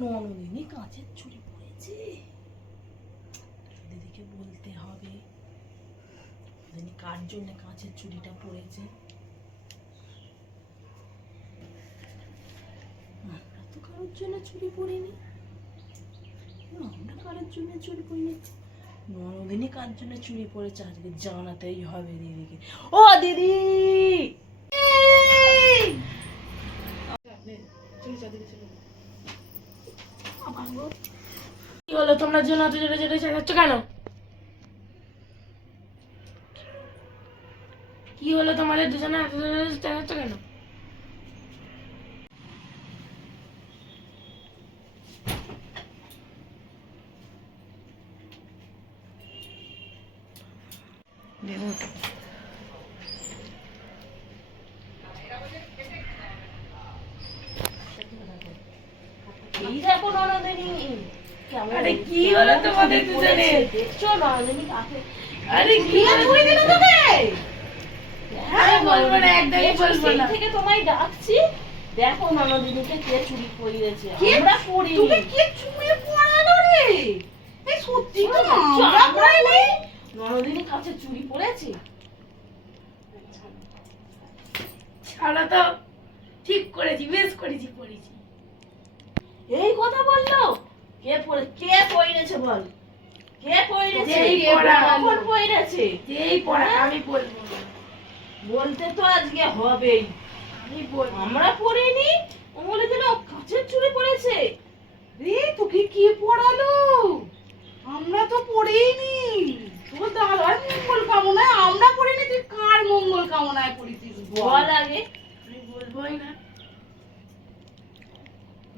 ননদিনী কাঁচের চুড়ি পরেছে। দিদিকে বলতে হবে দিদি কার জন্য কাঁচের চুড়িটা পরেছে। আমরা তো কারোর জন্য চুড়ি পরিনি, আমরা কারোর জন্য চুড়ি পরিনি। ননদিনী কার জন্য চুড়ি পরেছে আজকে জানাতেই হবে দিদিকে। ও দিদি কি হলো তোমরা জন্য এত জোরে জোরে চেঁচাচ্ছ কেন? কি হলো তোমাদের দুজনে এত জোরে জোরে চেঁচাচ্ছ কেন? এই দেখো ননদিনী, আরে কি হলো তোমাদের দুজনে? দেখছো ননদিনী কাকে? আরে কি চুড়ি দিল তোকে? হ্যাঁ বলবো না, একদমই বলবো না। থেকে তোমায় ডাকছি, দেখো ননদিনীকে কে চুড়ি পরিয়েছে। আমরা পরি। তোকে কে চুড়ি পরালো রে? এই সত্যি তো আমরা পরাইনি। ননদিনী কাছে চুড়ি পরেছে। ছাড়া তো, ঠিক করেছি, বেশ করেছি, পড়েছি। এই কথা বললো? কে পরিয়েছে বল? কে পরিয়েছে? যেই পরা। কখন পরিয়েছে? যেই পড়া আমি বলবো না। বলতে তো আজকে হবেই। আমি বলবো। আমরা পরিনি, ও বলে দিল কাচের চুড়ি পরেছে। রে তোকে কে পড়ালো? আমরা তো পড়েইনি। তোর দাদার মঙ্গল কামনায় আমরা পড়িনি, তুই কার মঙ্গল কামনায় পড়িছিস বল আগে। আমি বলবোই না।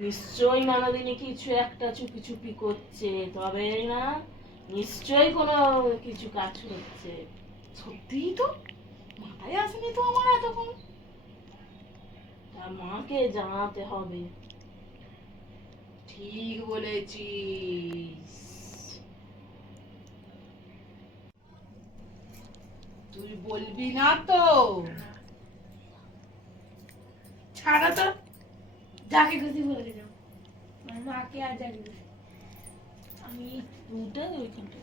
নিশ্চয়ই ননদিনী কিছু একটা চুপি চুপি করছে, তবে না নিশ্চয়ই কোনো কিছু কাজ হচ্ছে। সত্যিই তো, মাথায় আসেনি তো আমার এতক্ষণ। তার মাকে জানাতে হবে। ঠিক বলেছিস। তুই বলবি না তো? ছাড়া তো, যাকে খুশি বলে যাও, আমার মাকে আর যাকে খুশি। আমি দুটা ওইখানটা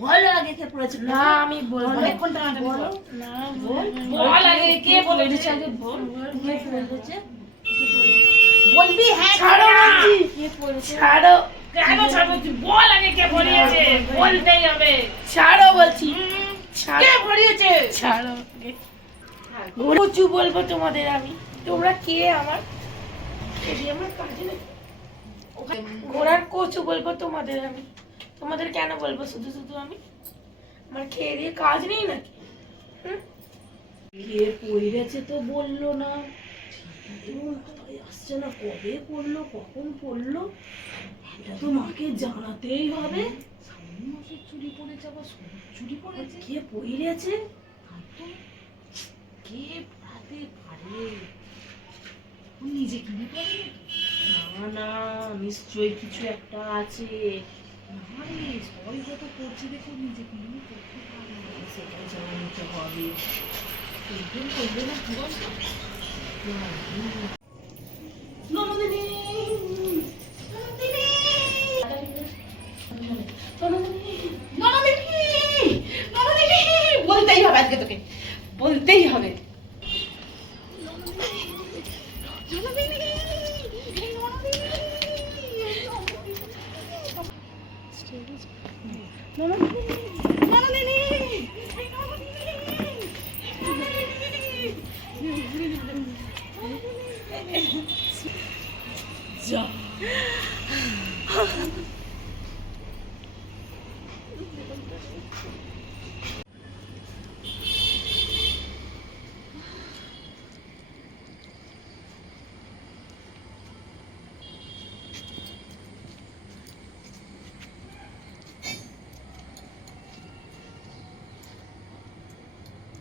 বলো আগে কে পড়েছে। না, আমি বলবো না। অনেকক্ষণ টানাটানি কর। না, বল আগে কে পড়েছে। আগে বল কে পড়েছে। বলবি হ্যাঁ ছাড়ো বলছি। কে পড়েছে? ছাড়ো, কেন ছাড়বো? তুই বল আগে কে পড়িয়েছে, বলতেই হবে। ছাড়ো বলছি। ছাড়ো। কে পড়িয়েছে? ছাড়ো। কচু বলবো তোমাদের আমি, তোমরা কে আমার? যদি আমার কাজে লাগে। ঘোড়ার কচু বলবো তোমাদের আমি, তোমাদের কেন বলবো শুধু শুধু আমি? আমার খেয়ে দিয়ে কাজ নেই নাকি? কে পড়িয়েছে তো বললো না, মাথায় আসছে না কবে পড়লো কখন পড়লো। এটা তো মাকে জানাতেই হবে। সামনে মাসের চুরি পড়েছে, আবার সোনার চুরি পড়েছে। কে পড়িয়েছে? কে পড়াতে পারে? ও নিজে কিনে পড়ে? না না, নিশ্চয়ই কিছু একটা আছে। না রে, সবাই কত করছে দেখো, নিজে কিনে পড়তে পারে। সেটা জানতে হবে। একদম করবে না কি বলতো? ননদিনী, ননদিনী, ননদিনী, ননদিনী, বলতেই হবে আজকে তোকে, বলতেই হবে। যা